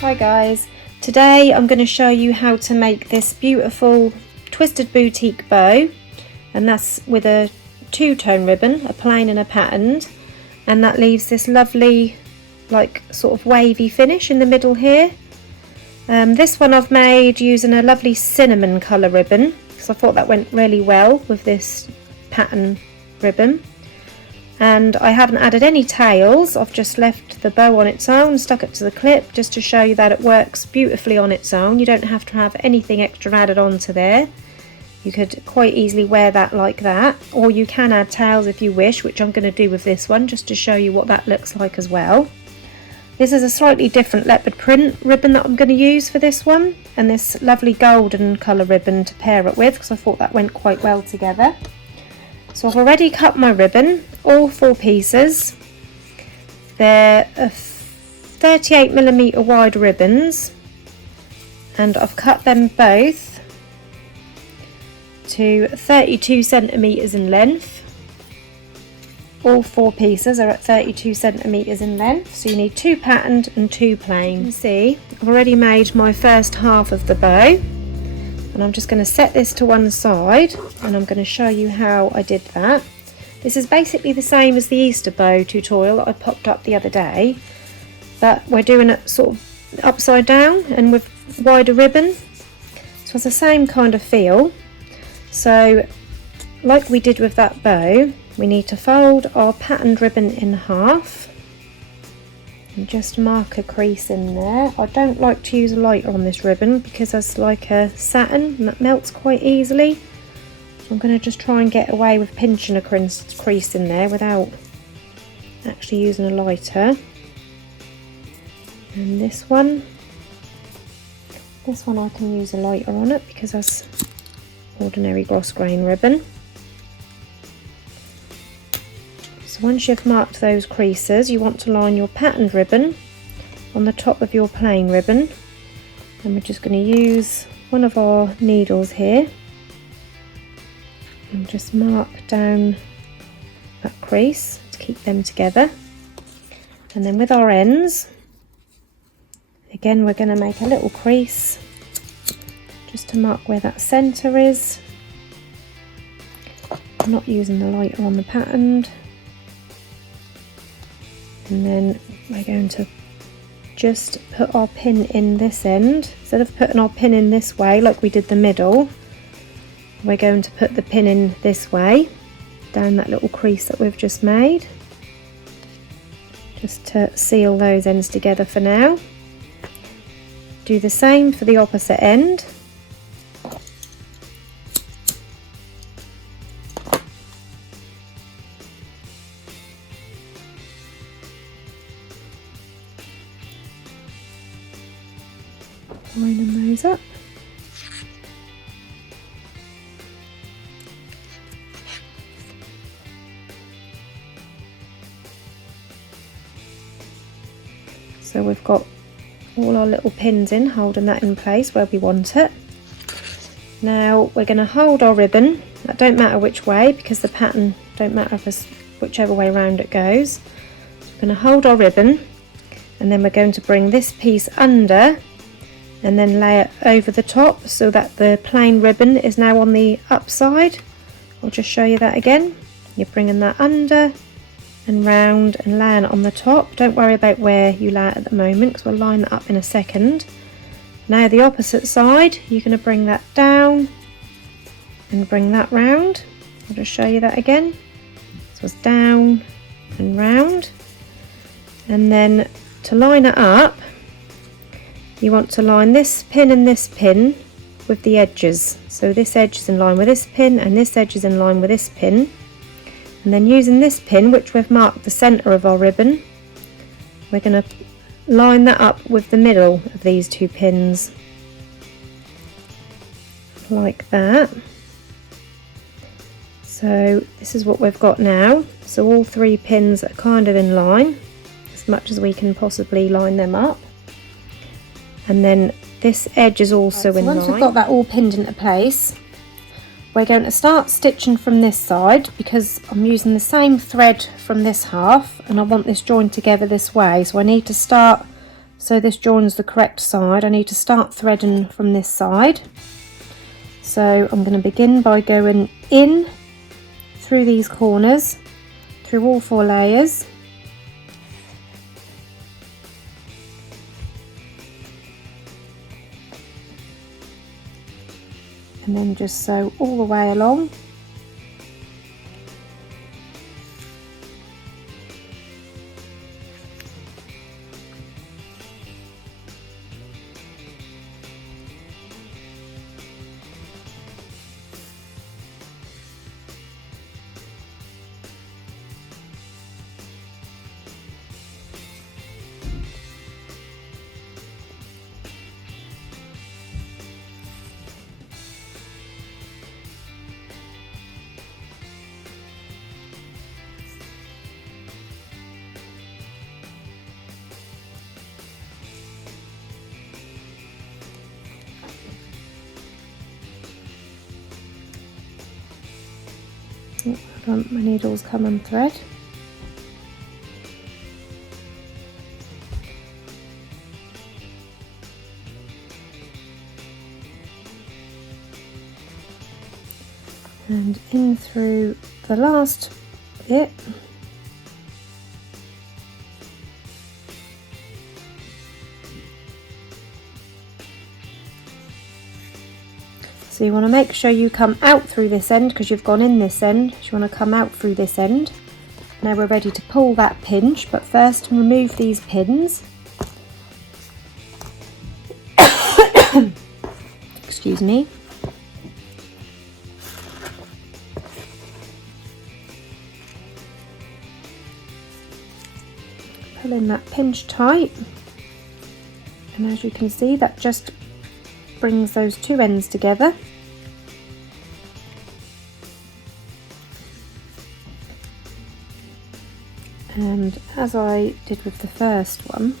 Hi guys, today I'm going to show you how to make this beautiful twisted boutique bow, and that's with a two-tone ribbon, a plain and a patterned, and that leaves this lovely like sort of wavy finish in the middle here. This one I've made using a lovely cinnamon colour ribbon because I thought that went really well with this pattern ribbon. And I haven't added any tails, I've just left the bow on its own, stuck it to the clip just to show you that it works beautifully on its own. You don't have to have anything extra added onto there. You could quite easily wear that like that, or you can add tails if you wish, which I'm going to do with this one just to show you what that looks like as well. This is a slightly different leopard print ribbon that I'm going to use for this one, and this lovely golden colour ribbon to pair it with because I thought that went quite well together. So I've already cut my ribbon, all 4 pieces. They're 38mm wide ribbons, and I've cut them both to 32 centimeters in length. All 4 pieces are at 32 centimeters in length, so you need 2 patterned and 2 plain. You can see I've already made my first half of the bow. And I'm just going to set this to one side and I'm going to show you how I did that. This is basically the same as the Easter bow tutorial that I popped up the other day, but we're doing it sort of upside down and with wider ribbon, so it's the same kind of feel. So like we did with that bow, we need to fold our patterned ribbon in half and just mark a crease in there. I don't like to use a lighter on this ribbon because it's like a satin and that melts quite easily. So I'm going to just try and get away with pinching a crease in there without actually using a lighter. And this one I can use a lighter on it because that's ordinary gross grain ribbon. So once you've marked those creases, you want to line your patterned ribbon on the top of your plain ribbon, and we're just going to use one of our needles here and just mark down that crease to keep them together. And then with our ends, again we're going to make a little crease just to mark where that centre is. I'm not using the lighter on the patterned. And then we're going to just put our pin in this end. Instead of putting our pin in this way like we did the middle, we're going to put the pin in this way, down that little crease that we've just made, just to seal those ends together for now. Do the same for the opposite end. Lining those up. So we've got all our little pins in, holding that in place where we want it. Now we're going to hold our ribbon. That don't matter which way because the pattern don't matter if it's whichever way around it goes. So we're going to hold our ribbon, and then we're going to bring this piece under and then lay it over the top so that the plain ribbon is now on the upside. I'll just show you that again. You're bringing that under and round and laying it on the top. Don't worry about where you lay it at the moment because we'll line that up in a second. Now the opposite side, you're going to bring that down and bring that round. I'll just show you that again. So it's down and round, and then to line it up, you want to line this pin and this pin with the edges. So this edge is in line with this pin and this edge is in line with this pin. And then using this pin, which we've marked the centre of our ribbon, we're going to line that up with the middle of these 2 pins. Like that. So this is what we've got now. So all 3 pins are kind of in line, as much as we can possibly line them up. And then this edge is also in line. Once we've got that all pinned into place, we're going to start stitching from this side because I'm using the same thread from this half and I want this joined together this way. So I need to start so this joins the correct side, I need to start threading from this side. So I'm going to begin by going in through these corners, through all 4 layers. And then just sew all the way along. My needles come unthread. And in through the last bit. So you want to make sure you come out through this end because you've gone in this end. So you want to come out through this end. Now we're ready to pull that pinch, but first remove these pins. Excuse me. Pull in that pinch tight. And as you can see, that just brings those 2 ends together. And as I did with the first one,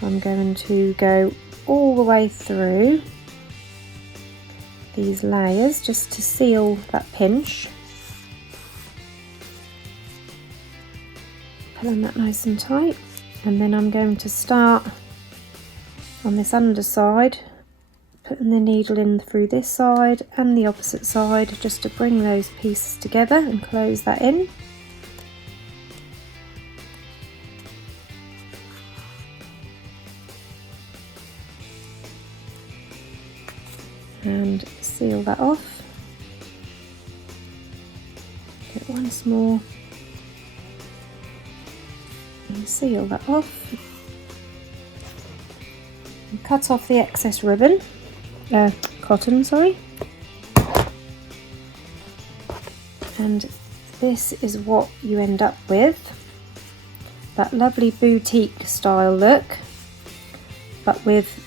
I'm going to go all the way through these layers just to seal that pinch. Pulling that nice and tight, and then I'm going to start on this underside, putting the needle in through this side and the opposite side just to bring those pieces together and close that in. And seal that off. Get once more and seal that off. And cut off the excess ribbon, cotton, sorry. And this is what you end up with. That lovely boutique style look, but with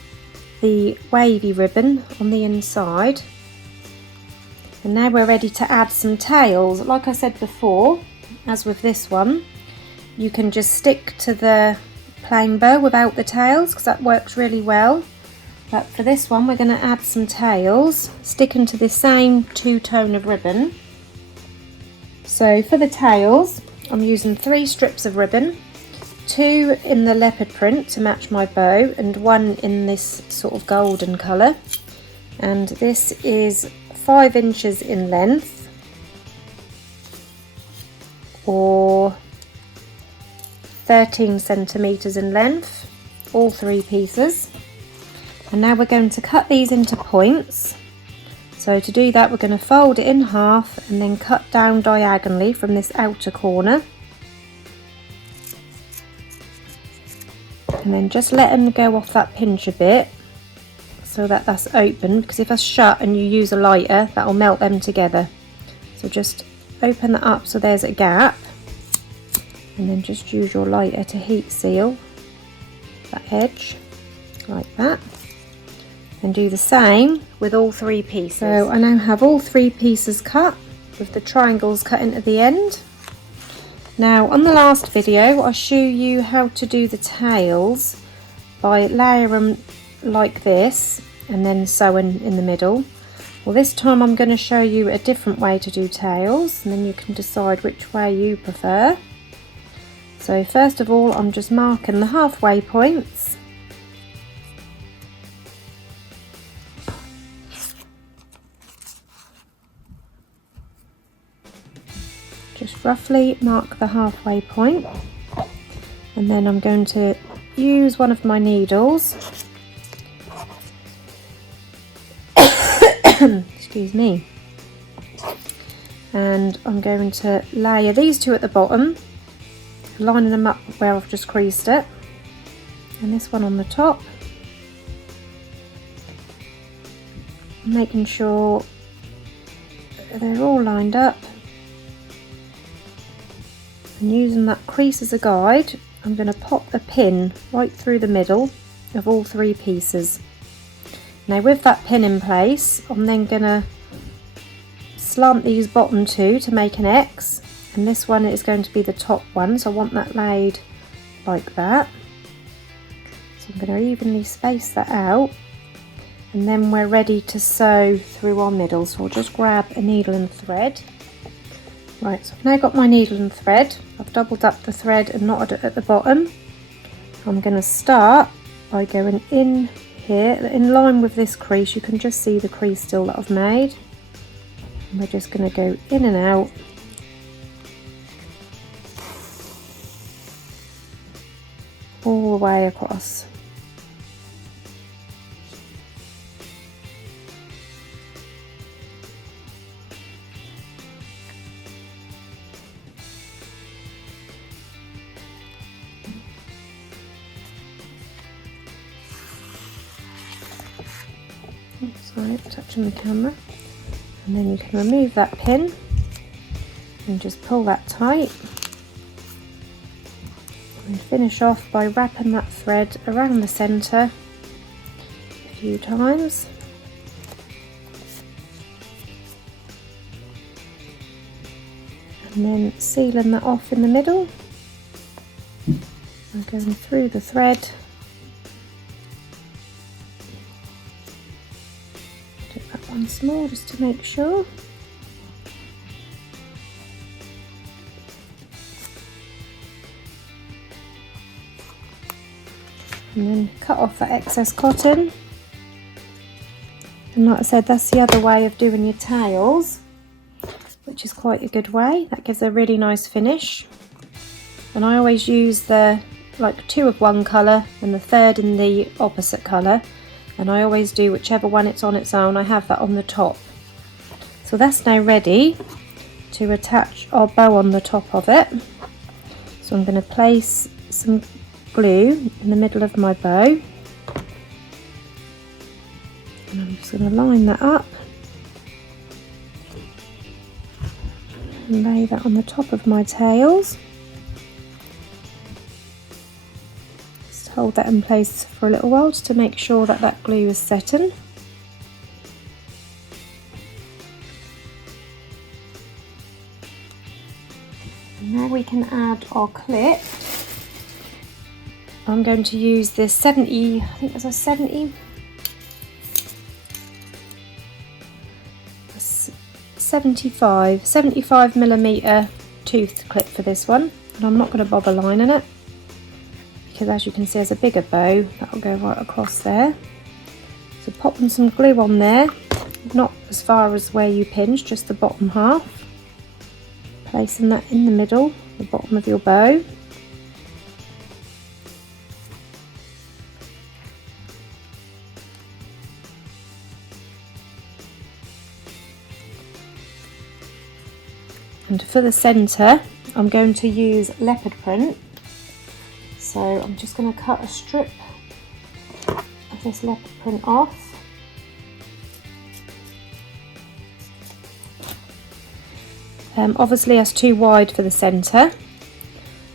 the wavy ribbon on the inside. And now we're ready to add some tails. Like I said before, as with this one, you can just stick to the plain bow without the tails because that works really well. But for this one we're going to add some tails, sticking to the same 2-tone of ribbon. So for the tails I'm using 3 strips of ribbon, 2 in the leopard print to match my bow and 1 in this sort of golden colour, and this is 5 inches in length or 13 centimetres in length, all 3 pieces. And now we're going to cut these into points. So to do that we're going to fold it in half and then cut down diagonally from this outer corner. And then just let them go off that pinch a bit so that that's open, because if that's shut and you use a lighter that will melt them together. So just open that up so there's a gap, and then just use your lighter to heat seal that edge like that, and do the same with all 3 pieces. So I now have all 3 pieces cut with the triangles cut into the end. Now on the last video I show you how to do the tails by layering them like this and then sewing in the middle. Well, this time I'm going to show you a different way to do tails, and then you can decide which way you prefer. So first of all I'm just marking the halfway points roughly mark the halfway point, and then I'm going to use one of my needles excuse me, and I'm going to layer these two at the bottom, lining them up where I've just creased it, and this one on the top, making sure they're all lined up, and using that crease as a guide, I'm going to pop a pin right through the middle of all three pieces. Now with that pin in place, I'm then going to slant these bottom two to make an X, and this one is going to be the top one, so I want that laid like that. So I'm going to evenly space that out, and then we're ready to sew through our middle. So I'll just grab a needle and thread. Right, so I've now got my needle and thread. I've doubled up the thread and knotted it at the bottom. I'm going to start by going in here, in line with this crease. You can just see the crease still that I've made. And we're just going to go in and out. All the way across. Sorry, touching the camera. And then you can remove that pin and just pull that tight, and finish off by wrapping that thread around the centre a few times. And then sealing that off in the middle and going through the thread. Do that once more just to make sure. And then cut off that excess cotton. And like I said, that's the other way of doing your tails, which is quite a good way. That gives a really nice finish. And I always use the two of one colour and the third in the opposite colour, and I always do whichever one it's on its own. I have that on the top. So that's now ready to attach our bow on the top of it. So I'm going to place some glue in the middle of my bow, and I'm just going to line that up and lay that on the top of my tails. Just hold that in place for a little while just to make sure that that glue is setting. And now we can add our clip. I'm going to use this 70, I think it's a 75 millimeter tooth clip for this one, and I'm not going to bother lining it because, as you can see, there's a bigger bow that'll go right across there. So popping some glue on there, not as far as where you pinch, just the bottom half, placing that in the middle, the bottom of your bow. And for the centre, I'm going to use leopard print. So I'm just going to cut a strip of this leopard print off. Obviously that's too wide for the centre,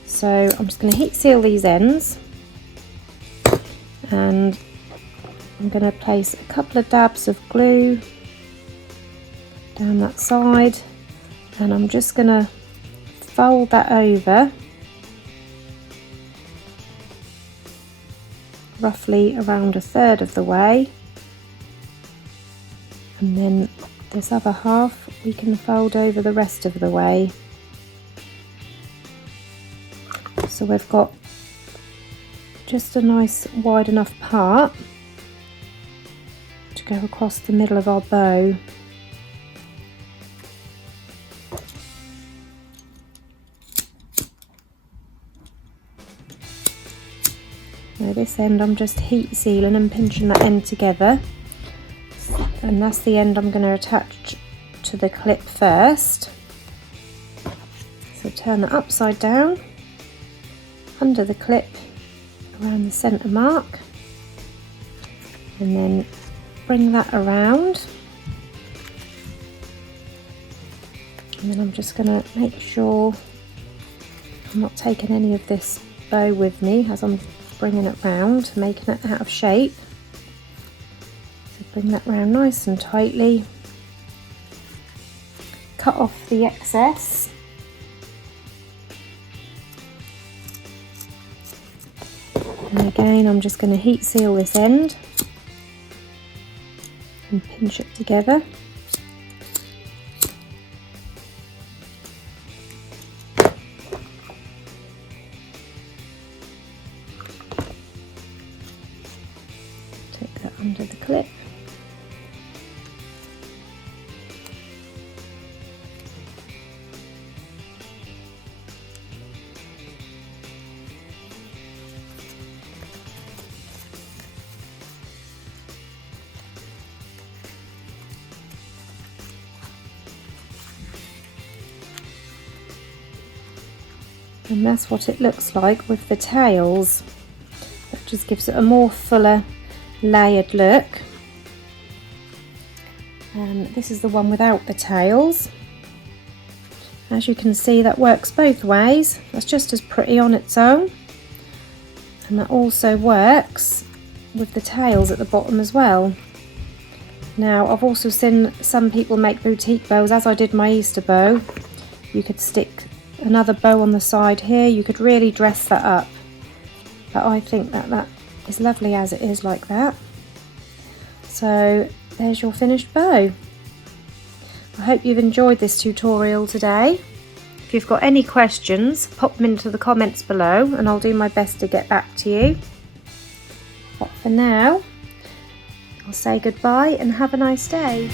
so I'm just going to heat seal these ends, and I'm going to place a couple of dabs of glue down that side. And I'm just going to fold that over roughly around a third of the way, and then this other half we can fold over the rest of the way. So we've got just a nice wide enough part to go across the middle of our bow. So this end I'm just heat sealing and pinching that end together, and that's the end I'm going to attach to the clip first. So turn that upside down under the clip around the centre mark, and then bring that around, and then I'm just going to make sure I'm not taking any of this bow with me as I'm bringing it round, making it out of shape. So bring that round nice and tightly, cut off the excess, and again I'm just going to heat seal this end and pinch it together. Take that under the clip. And that's what it looks like with the tails. That just gives it a more fuller, layered look. And this is the one without the tails. As you can see, that works both ways. That's just as pretty on its own, and that also works with the tails at the bottom as well. Now, I've also seen some people make boutique bows, as I did my Easter bow. You could stick another bow on the side here, you could really dress that up, but I think that is lovely as it is like that. So there's your finished bow. I hope you've enjoyed this tutorial today. If you've got any questions, pop them into the comments below and I'll do my best to get back to you. But for now, I'll say goodbye and have a nice day.